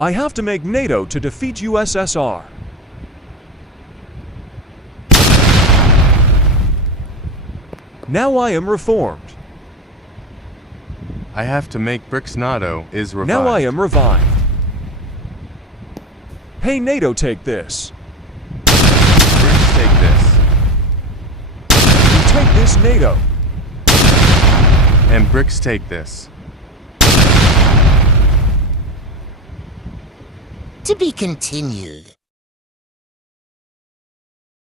I have to make NATO to defeat USSR. Now I am reformed. I have to make BRICS NATO is revived. Now I am revived. Hey NATO, take this. BRICS take this. You take this NATO. And BRICS take this. To be continued.